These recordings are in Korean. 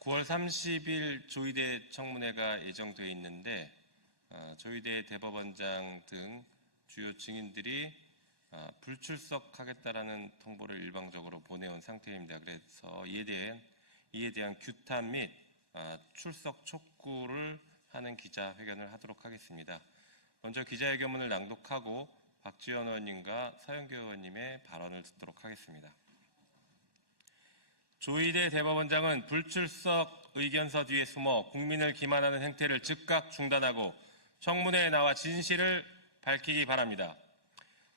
9월 30일 조희대 청문회가 예정되어 있는데 조희대 대법원장 등 주요 증인들이 불출석하겠다라는 통보를 일방적으로 보내온 상태입니다. 그래서 이에 대한 규탄 및 출석 촉구를 하는 기자회견을 하도록 하겠습니다. 먼저 기자회견문을 낭독하고 박지원 의원님과 서영교 의원님의 발언을 듣도록 하겠습니다. 조희대 대법원장은 불출석 의견서 뒤에 숨어 국민을 기만하는 행태를 즉각 중단하고 청문회에 나와 진실을 밝히기 바랍니다.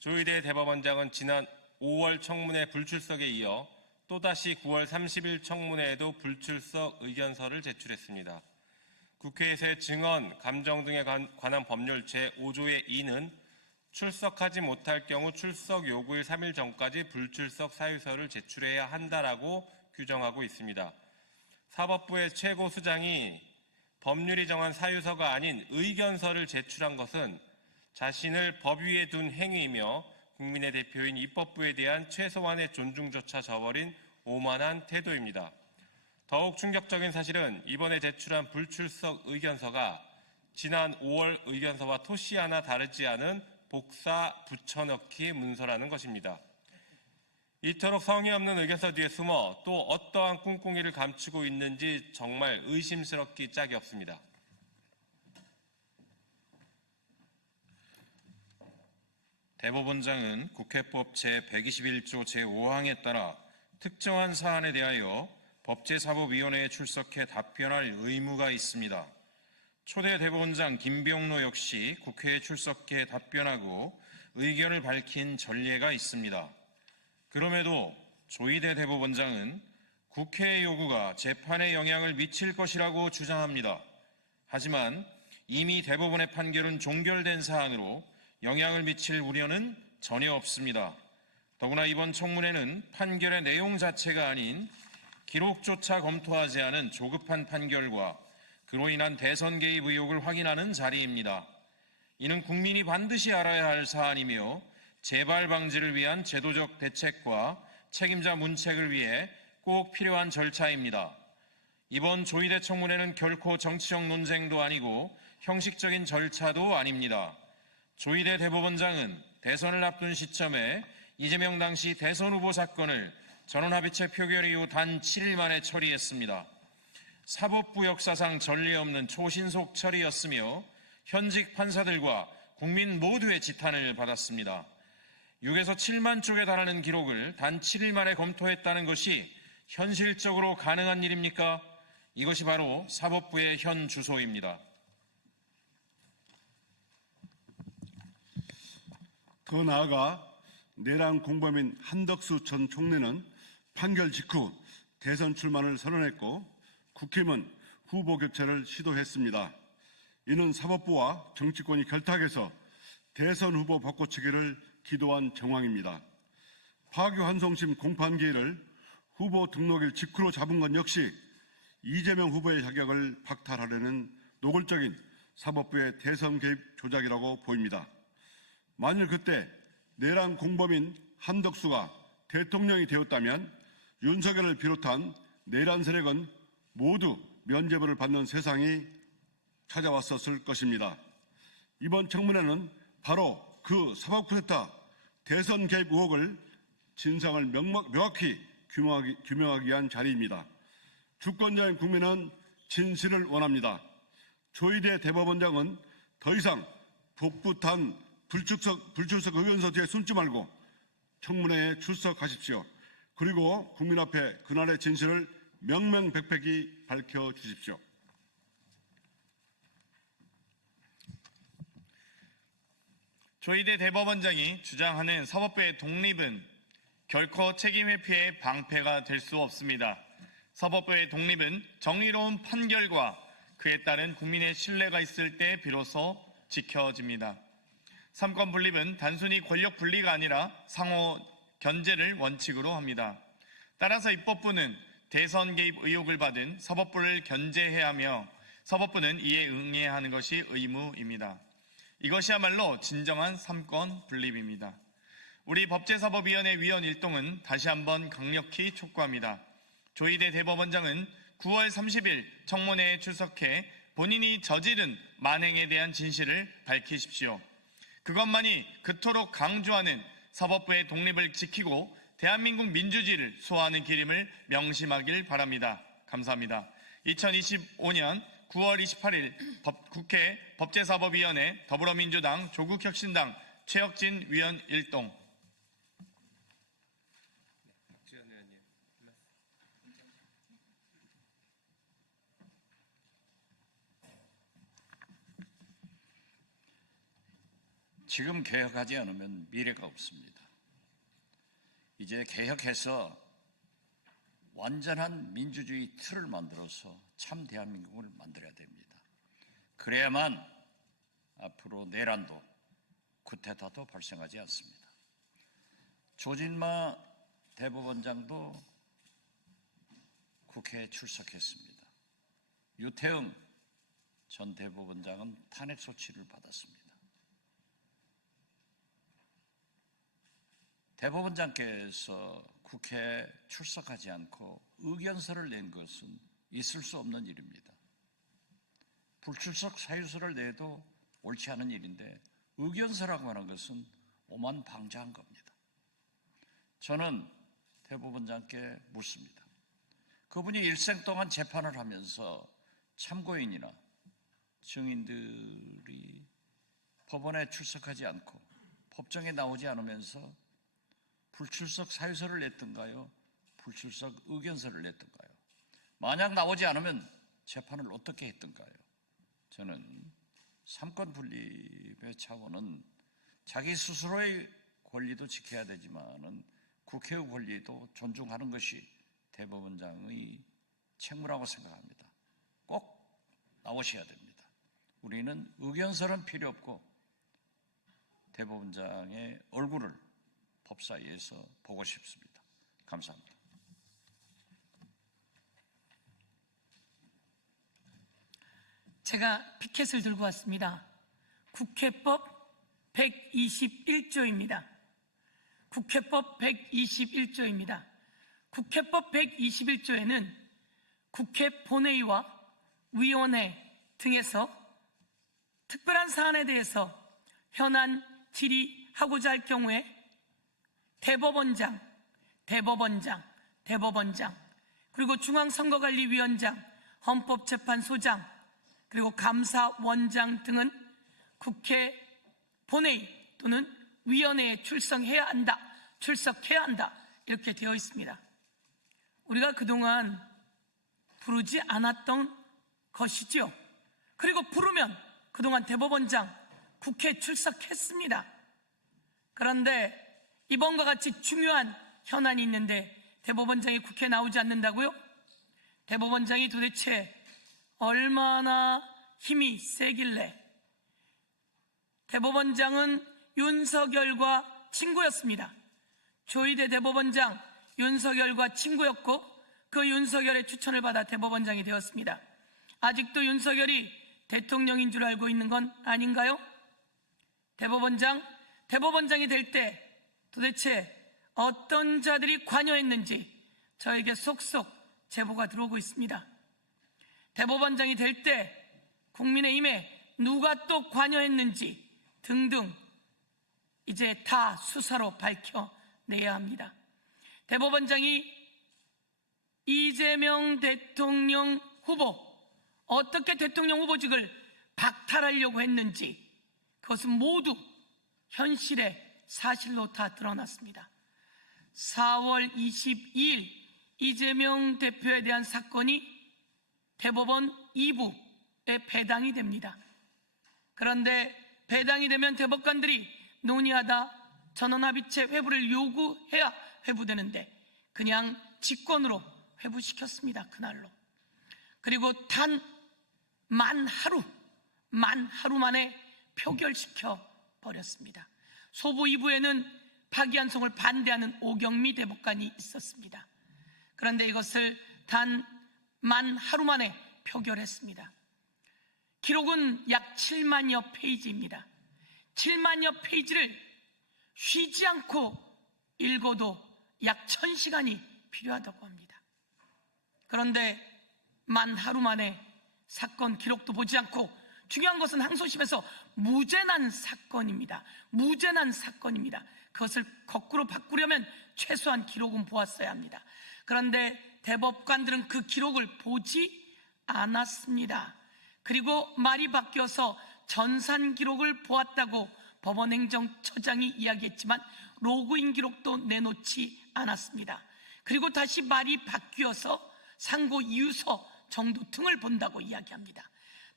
조희대 대법원장은 지난 5월 청문회 불출석에 이어 또다시 9월 30일 청문회에도 불출석 의견서를 제출했습니다. 국회에서의 증언, 감정 등에 관한 법률 제5조의 2는 출석하지 못할 경우 출석 요구일 3일 전까지 불출석 사유서를 제출해야 한다라고 규정하고 있습니다. 사법부의 최고 수장이 법률이 정한 사유서가 아닌 의견서를 제출한 것은 자신을 법 위에 둔 행위이며 국민의 대표인 입법부에 대한 최소한의 존중조차 저버린 오만한 태도입니다. 더욱 충격적인 사실은 이번에 제출한 불출석 의견서가 지난 5월 의견서와 토시 하나 다르지 않은 복사 붙여넣기 문서라는 것입니다. 이토록 성의 없는 의견서 뒤에 숨어 또 어떠한 꿍꿍이를 감추고 있는지 정말 의심스럽기 짝이 없습니다. 대법원장은 국회법 제121조 제5항에 따라 특정한 사안에 대하여 법제사법위원회에 출석해 답변할 의무가 있습니다. 초대 대법원장 김병로 역시 국회에 출석해 답변하고 의견을 밝힌 전례가 있습니다. 그럼에도 조희대 대법원장은 국회의 요구가 재판에 영향을 미칠 것이라고 주장합니다. 하지만 이미 대법원의 판결은 종결된 사안으로 영향을 미칠 우려는 전혀 없습니다. 더구나 이번 청문회는 판결의 내용 자체가 아닌 기록조차 검토하지 않은 조급한 판결과 그로 인한 대선 개입 의혹을 확인하는 자리입니다. 이는 국민이 반드시 알아야 할 사안이며 재발 방지를 위한 제도적 대책과 책임자 문책을 위해 꼭 필요한 절차입니다. 이번 조희대 청문회는 결코 정치적 논쟁도 아니고 형식적인 절차도 아닙니다. 조희대 대법원장은 대선을 앞둔 시점에 이재명 당시 대선 후보 사건을 전원합의체 표결 이후 단 7일 만에 처리했습니다. 사법부 역사상 전례 없는 초신속 처리였으며 현직 판사들과 국민 모두의 지탄을 받았습니다. 6에서 7만 쪽에 달하는 기록을 단 7일 만에 검토했다는 것이 현실적으로 가능한 일입니까? 이것이 바로 사법부의 현 주소입니다. 더 나아가 내란 공범인 한덕수 전 총리는 판결 직후 대선 출마를 선언했고 국힘은 후보 교체를 시도했습니다. 이는 사법부와 정치권이 결탁해서 대선 후보 바꿔치기를 기도한 정황입니다. 파기환송심 공판기일을 후보 등록일 직후로 잡은 건 역시 이재명 후보의 자격을 박탈하려는 노골적인 사법부의 대선 개입 조작이라고 보입니다. 만일 그때 내란 공범인 한덕수가 대통령이 되었다면 윤석열을 비롯한 내란 세력은 모두 면죄부를 받는 세상이 찾아왔었을 것입니다. 이번 청문회는 바로 그 사법 쿠데타 대선 개입 의혹을 진상을 명확히 규명하기 위한 자리입니다. 주권자인 국민은 진실을 원합니다. 조희대 대법원장은 더 이상 복붙한 불출석 의견서 뒤에 숨지 말고 청문회에 출석하십시오. 그리고 국민 앞에 그날의 진실을 명명백백히 밝혀주십시오. 조희대 대법원장이 주장하는 사법부의 독립은 결코 책임 회피의 방패가 될 수 없습니다. 사법부의 독립은 정의로운 판결과 그에 따른 국민의 신뢰가 있을 때 비로소 지켜집니다. 삼권 분립은 단순히 권력 분리가 아니라 상호 견제를 원칙으로 합니다. 따라서 입법부는 대선 개입 의혹을 받은 사법부를 견제해야 하며 사법부는 이에 응해야 하는 것이 의무입니다. 이것이야말로 진정한 삼권 분립입니다. 우리 법제사법위원회 위원 일동은 다시 한번 강력히 촉구합니다. 조희대 대법원장은 9월 30일 청문회에 출석해 본인이 저지른 만행에 대한 진실을 밝히십시오. 그것만이 그토록 강조하는 사법부의 독립을 지키고 대한민국 민주주의를 수호하는 길임을 명심하길 바랍니다. 감사합니다. 2025년 9월 28일 국회 법제사법위원회 더불어민주당 조국혁신당 최혁진 위원 일동. 지금 개혁하지 않으면 미래가 없습니다. 이제 개혁해서 완전한 민주주의 틀을 만들어서 참 대한민국을 만들어야 됩니다. 그래야만 앞으로 내란도 쿠데타도 발생하지 않습니다. 조진마 대법원장도 국회에 출석했습니다. 유태흥 전 대법원장은 탄핵 소치를 받았습니다. 대법원장께서 국회에 출석하지 않고 의견서를 낸 것은 있을 수 없는 일입니다. 불출석 사유서를 내도 옳지 않은 일인데 의견서라고 하는 것은 오만방자한 겁니다. 저는 대법원장께 묻습니다. 그분이 일생 동안 재판을 하면서 참고인이나 증인들이 법원에 출석하지 않고 법정에 나오지 않으면서 불출석 사유서를 냈던가요? 불출석 의견서를 냈던가요? 만약 나오지 않으면 재판을 어떻게 했던가요? 저는 삼권 분립의 차원은 자기 스스로의 권리도 지켜야 되지만은 국회의 권리도 존중하는 것이 대법원장의 책무라고 생각합니다. 꼭 나오셔야 됩니다. 우리는 의견서는 필요 없고 대법원장의 얼굴을 법사위에서 보고 싶습니다. 감사합니다. 제가 피켓을 들고 왔습니다. 국회법 121조입니다. 국회법 121조입니다. 국회법 121조에는 국회 본회의와 위원회 등에서 특별한 사안에 대해서 현안 질의하고자 할 경우에 대법원장, 그리고 중앙선거관리위원장, 헌법재판소장, 그리고 감사원장 등은 국회 본회의 또는 위원회에 출석해야 한다 이렇게 되어 있습니다. 우리가 그동안 부르지 않았던 것이지요. 그리고 부르면 그동안 대법원장 국회에 출석했습니다. 그런데 이번과 같이 중요한 현안이 있는데 대법원장이 국회에 나오지 않는다고요? 대법원장이 도대체 얼마나 힘이 세길래? 대법원장은 윤석열과 친구였습니다. 조희대 대법원장 윤석열과 친구였고 그 윤석열의 추천을 받아 대법원장이 되었습니다. 아직도 윤석열이 대통령인 줄 알고 있는 건 아닌가요? 대법원장이 될 때 도대체 어떤 자들이 관여했는지 저에게 속속 제보가 들어오고 있습니다. 대법원장이 될 때 국민의힘에 누가 또 관여했는지 등등 이제 다 수사로 밝혀내야 합니다. 대법원장이 이재명 대통령 후보 어떻게 대통령 후보직을 박탈하려고 했는지 그것은 모두 현실의 사실로 다 드러났습니다. 4월 22일 이재명 대표에 대한 사건이 대법원 2부에 배당이 됩니다. 그런데 배당이 되면 대법관들이 논의하다 전원합의체 회부를 요구해야 회부되는데 그냥 직권으로 회부시켰습니다. 그날로. 그리고 단 만 하루 만에 표결시켜 버렸습니다. 소부 2부에는 파기환송을 반대하는 오경미 대법관이 있었습니다. 그런데 이것을 단 만 하루 만에 표결했습니다. 기록은 약 7만여 페이지입니다. 7만여 페이지를 쉬지 않고 읽어도 약 1000시간이 필요하다고 합니다. 그런데 만 하루 만에 사건 기록도 보지 않고, 중요한 것은 항소심에서 무죄난 사건입니다. 무죄난 사건입니다. 그것을 거꾸로 바꾸려면 최소한 기록은 보았어야 합니다. 그런데 대법관들은 그 기록을 보지 않았습니다. 그리고 말이 바뀌어서 전산 기록을 보았다고 법원행정처장이 이야기했지만 로그인 기록도 내놓지 않았습니다. 그리고 다시 말이 바뀌어서 상고 이유서 정도 등을 본다고 이야기합니다.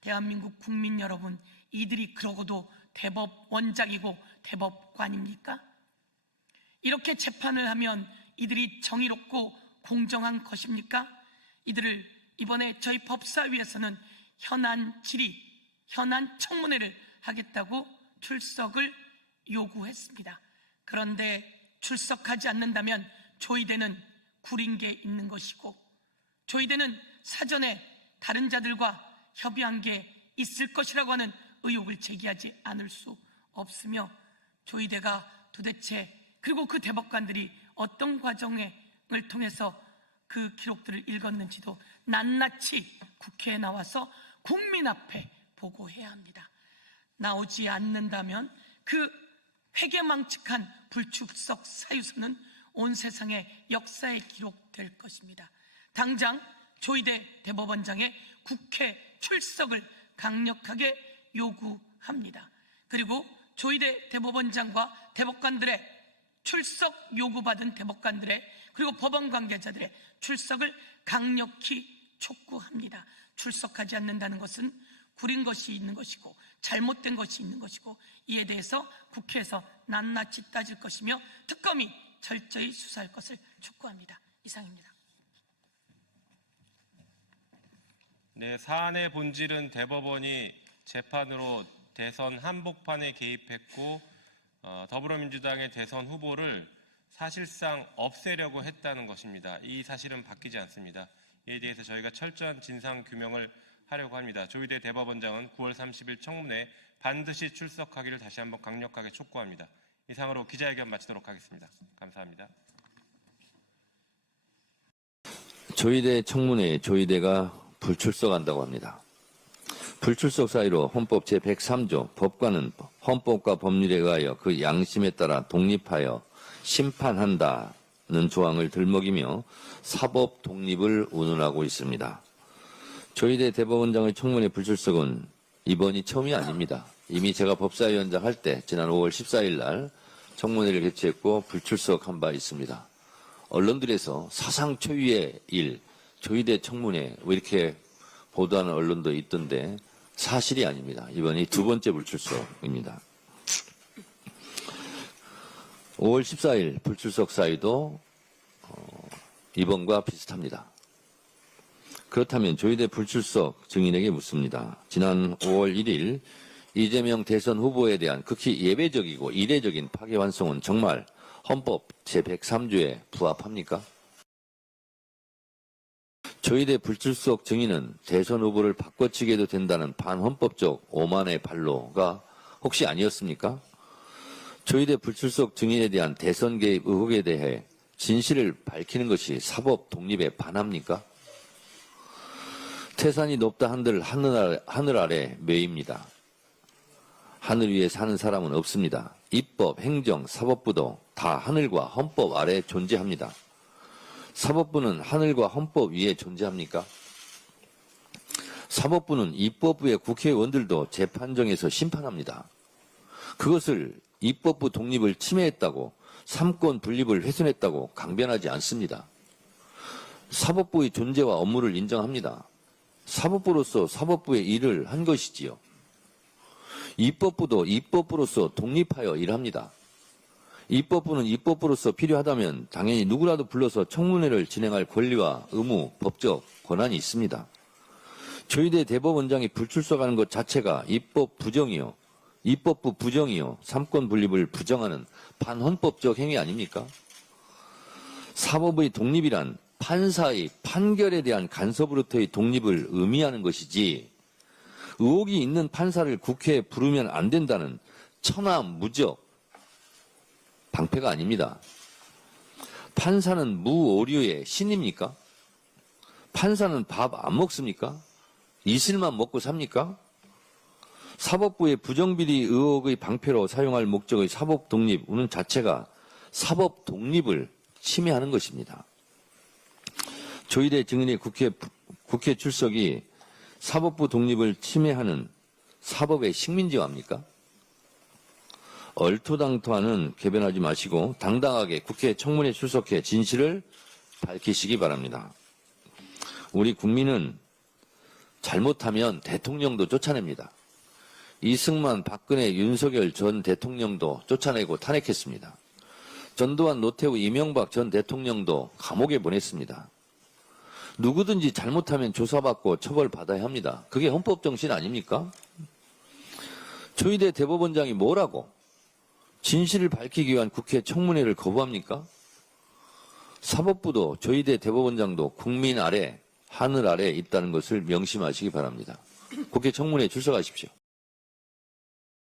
대한민국 국민 여러분, 이들이 그러고도 대법원장이고 대법관입니까? 이렇게 재판을 하면 이들이 정의롭고 공정한 것입니까? 이들을 이번에 저희 법사위에서는 현안 질의, 현안 청문회를 하겠다고 출석을 요구했습니다. 그런데 출석하지 않는다면 조의대는 구린 게 있는 것이고, 조의대는 사전에 다른 자들과 협의한 게 있을 것이라고 하는 의혹을 제기하지 않을 수 없으며, 조의대가 도대체, 그리고 그 대법관들이 어떤 과정을 통해서 그 기록들을 읽었는지도 낱낱이 국회에 나와서 국민 앞에 보고해야 합니다. 나오지 않는다면 그 회개망측한 불출석 사유서는 온 세상의 역사에 기록될 것입니다. 당장 조의대 대법원장의 국회 출석을 강력하게 요구합니다. 그리고 조의대 대법원장과 대법관들의 출석 요구받은 대법관들의, 그리고 법원 관계자들의 출석을 강력히 촉구합니다. 출석하지 않는다는 것은 구린 것이 있는 것이고 잘못된 것이 있는 것이고, 이에 대해서 국회에서 낱낱이 따질 것이며 특검이 철저히 수사할 것을 촉구합니다. 이상입니다. 네, 사안의 본질은 대법원이 재판으로 대선 한복판에 개입했고 더불어민주당의 대선 후보를 사실상 없애려고 했다는 것입니다. 이 사실은 바뀌지 않습니다. 이에 대해서 저희가 철저한 진상 규명을 하려고 합니다. 조의대 대법원장은 9월 30일 청문회에 반드시 출석하기를 다시 한번 강력하게 촉구합니다. 이상으로 기자회견 마치도록 하겠습니다. 감사합니다. 조의대 청문회에 조의대가 불출석한다고 합니다. 불출석 사유로 헌법 제103조 법관은 헌법과 법률에 의하여 그 양심에 따라 독립하여 심판한다는 조항을 들먹이며 사법 독립을 운운하고 있습니다. 조의대 대법원장의 청문회 불출석은 이번이 처음이 아닙니다. 이미 제가 법사위원장 할 때 지난 5월 14일 날 청문회를 개최했고 불출석한 바 있습니다. 언론들에서 사상 초유의 일, 조의대 청문회 이렇게 보도하는 언론도 있던데 사실이 아닙니다. 이번이 두 번째 불출석입니다. 5월 14일 불출석 사유도 이번과 비슷합니다. 그렇다면 조의대 불출석 증인에게 묻습니다. 지난 5월 1일 이재명 대선 후보에 대한 극히 예외적이고 이례적인 파기환송은 정말 헌법 제103조에 부합합니까? 조의대 불출석 증인은 대선 후보를 바꿔치기해도 된다는 반헌법적 오만의 발로가 혹시 아니었습니까? 조의대 불출석 증인에 대한 대선 개입 의혹에 대해 진실을 밝히는 것이 사법 독립에 반합니까? 태산이 높다 한들 하늘 아래 매입니다. 하늘 위에 사는 사람은 없습니다. 입법, 행정, 사법부도 다 하늘과 헌법 아래 존재합니다. 사법부는 하늘과 헌법 위에 존재합니까? 사법부는 입법부의 국회의원들도 재판정에서 심판합니다. 그것을 입법부 독립을 침해했다고, 삼권 분립을 훼손했다고 강변하지 않습니다. 사법부의 존재와 업무를 인정합니다. 사법부로서 사법부의 일을 한 것이지요. 입법부도 입법부로서 독립하여 일합니다. 입법부는 입법부로서 필요하다면 당연히 누구라도 불러서 청문회를 진행할 권리와 의무, 법적 권한이 있습니다. 조의대 대법원장이 불출석하는 것 자체가 입법 부정이요, 입법부 부정이요, 삼권 분립을 부정하는 반헌법적 행위 아닙니까? 사법의 독립이란 판사의 판결에 대한 간섭으로부터의 독립을 의미하는 것이지, 의혹이 있는 판사를 국회에 부르면 안 된다는 천하무적 방패가 아닙니다. 판사는 무오류의 신입니까? 판사는 밥 안 먹습니까? 이슬만 먹고 삽니까? 사법부의 부정비리 의혹의 방패로 사용할 목적의 사법 독립은 자체가 사법 독립을 침해하는 것입니다. 조희대 증인의 국회 출석이 사법부 독립을 침해하는 사법의 식민지화입니까? 얼토당토하는 개변하지 마시고 당당하게 국회 청문회 출석해 진실을 밝히시기 바랍니다. 우리 국민은 잘못하면 대통령도 쫓아냅니다. 이승만, 박근혜, 윤석열 전 대통령도 쫓아내고 탄핵했습니다. 전두환, 노태우, 이명박 전 대통령도 감옥에 보냈습니다. 누구든지 잘못하면 조사받고 처벌받아야 합니다. 그게 헌법 정신 아닙니까? 조희대 대법원장이 뭐라고 진실을 밝히기 위한 국회 청문회를 거부합니까? 사법부도 조희대 대법원장도 국민 아래, 하늘 아래 있다는 것을 명심하시기 바랍니다. 국회 청문회에 출석하십시오.